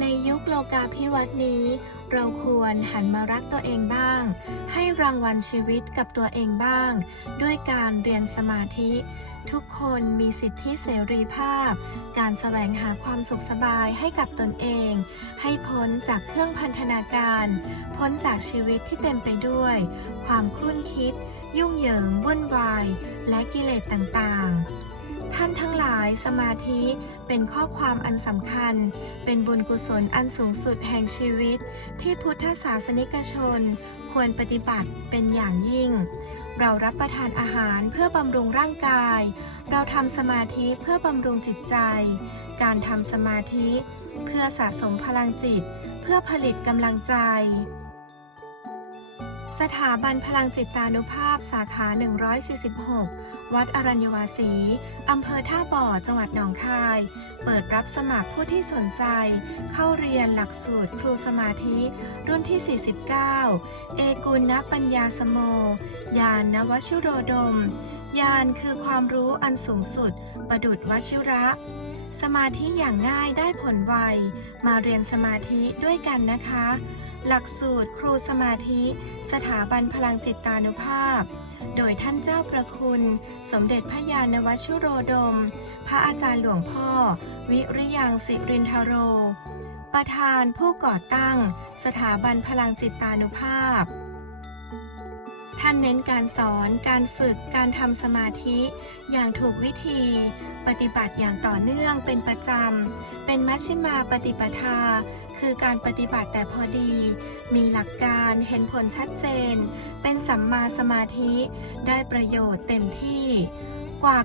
ในยุคโลกาภิวัตน์นี้ เราควรหันมารักตัวเองบ้าง ให้รางวัลชีวิตกับตัวเองบ้าง ด้วยการเรียนสมาธิ ทุกคนมีสิทธิเสรีภาพ การแสวงหาความสุขสบายให้กับตนเอง ให้พ้นจากเครื่องพันธนาการ พ้นจากชีวิตที่เต็มไปด้วย ความคลุ่นคิด ยุ่งเหยิงวุ่นวาย และกิเลสต่างๆ ท่านทั้งหลายสมาธิเป็นข้อความอันสำคัญ เป็นบุญกุศลอันสูงสุดแห่งชีวิต ที่พุทธศาสนิกชน ควรปฏิบัติเป็นอย่างยิ่ง เรารับประทานอาหารเพื่อบำรุงร่างกาย เราทำสมาธิเพื่อบำรุงจิตใจ การทำสมาธิ เพื่อสะสมพลังจิต เพื่อผลิตกำลังใจ สถาบันพลังจิตตานุภาพสาขา 146 วัดอรัญวาสี อำเภอท่าบ่อ จังหวัดหนองคาย เปิดรับสมัครผู้ที่สนใจ เข้าเรียนหลักสูตรครูสมาธิ รุ่นที่ 49 เอกุลนปัญญาสโม ยานนวชิโรดม ยานคือความรู้อันสูงสุด ประดุดวชิระ สมาธิอย่างง่ายได้ผลไว มาเรียนสมาธิด้วยกันนะคะ หลักสูตรครูสมาธิ สถาบันพลังจิตตานุภาพ โดยท่านเจ้าประคุณ สมเด็จพระยาณวชุโรดม พระอาจารย์หลวงพ่อ วิริยังสิรินทโร ประธานผู้ก่อตั้ง สถาบันพลังจิตตานุภาพานเน้นการสอน การฝึก การทำสมาธิ อย่างถูกวิธี ปฏิบัติอย่างต่อเนื่องเป็นประจำ เป็นมัชฌิมาปฏิปทา คือการปฏิบัติแต่พอดี มีหลักการเห็นผลชัดเจน เป็นสัมมาสมาธิ ได้ประโยชน์เต็มที่กว่า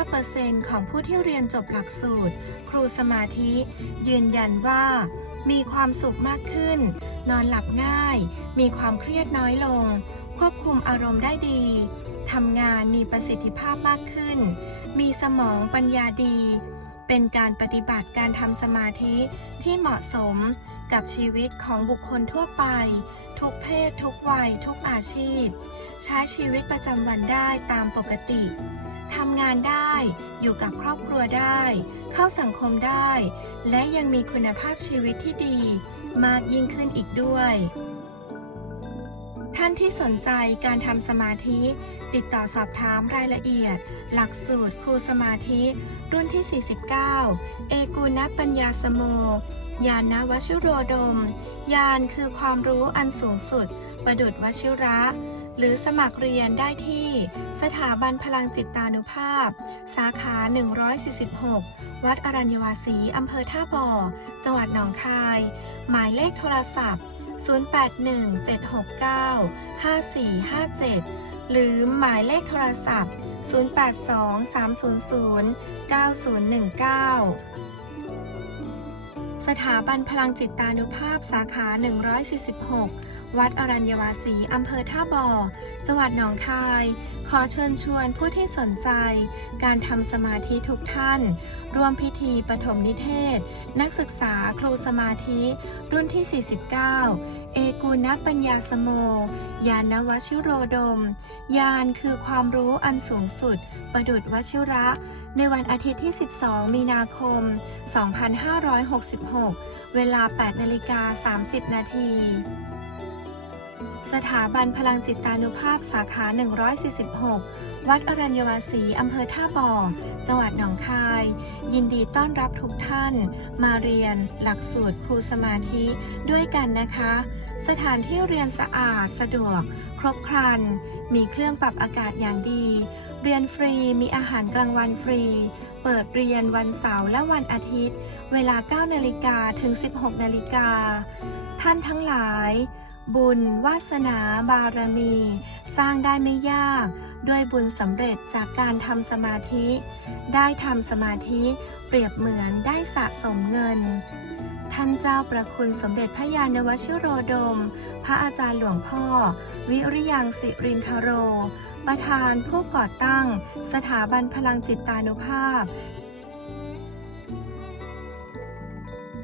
95%ของผู้ที่เรียนจบหลักสูตร ครูสมาธิ ยืนยันว่า มีความสุขมากขึ้น นอนหลับง่าย มีความเครียดน้อยลง ควบคุมอารมณ์ได้ดีทำงานมีประสิทธิภาพมากขึ้น มีสมองปัญญาดี เป็นการปฏิบัติการทำสมาธิที่เหมาะสมกับชีวิตของบุคคลทั่วไป ทุกเพศ ทุกวัย ทุกอาชีพ ใช้ชีวิตประจำวันได้ตามปกติทำงานได้ อยู่กับครอบครัวได้ เข้าสังคมได้ และยังมีคุณภาพชีวิตที่ดี มากยิ่งขึ้นอีกด้วย ท่านที่สนใจการทำสมาธิ ติดต่อสอบถามรายละเอียด หลักสูตรครูสมาธิ รุ่นที่ 49 เอกูณปัญญาสโมยานนวชุโรดม ยานคือความรู้อันสูงสุด ประดุดวชิระ หรือสมัครเรียนได้ที่ สถาบันพลังจิตตานุภาพ สาขา 146 วัดอรัญญวาสีอำเภอท่าบ่อ จังหวัดหนองคาย หมายเลขโทรศัพท์ 0817695457 หรือหมายเลขโทรศัพท์ 0823009019 สถาบันพลังจิตตานุภาพสาขา 146 วัดอรัญญวาสีอำเภอท่าบ่อ จังหวัดหนองคาย ขอเชิญชวนผู้ที่สนใจ การทำสมาธิทุกท่าน ร่วมพิธีปฐมนิเทศ นักศึกษาครูสมาธิ รุ่นที่ 49 เอกูณปัญญาสโม ยานนวชิโรดม ยานคือความรู้อันสูงสุด ประดุดวชิระ ในวันอาทิตย์ที่ 12 มีนาคม 2566 เวลา 8นาฬิกา30 นาที สถาบันพลังจิตตานุภาพสาขา 146 วัดอรัญญวาสีอำเภอท่าบ่อ จังหวัดหนองคาย ยินดีต้อนรับทุกท่าน มาเรียน หลักสูตรครูสมาธิด้วยกันนะคะ สถานที่เรียนสะอาดสะดวก ครบครัน มีเครื่องปรับอากาศอย่างดี เรียนฟรี มีอาหารกลางวันฟรี เปิดเรียนวันเสาร์และวันอาทิตย์ เวลา 9 นาฬิกาถึง 16 นาฬิกา ท่านทั้งหลาย บุญ วาสนา บารมี สร้างได้ไม่ยาก ด้วยบุญสำเร็จจากการทำสมาธิ ได้ทำสมาธิเปรียบเหมือนได้สะสมเงิน ท่านเจ้าประคุณสมเด็จพระยาณวชิโรดม พระอาจารย์หลวงพ่อ วิริยังสิรินทโร ประธานผู้ก่อตั้ง สถาบันพลังจิตตานุภาพ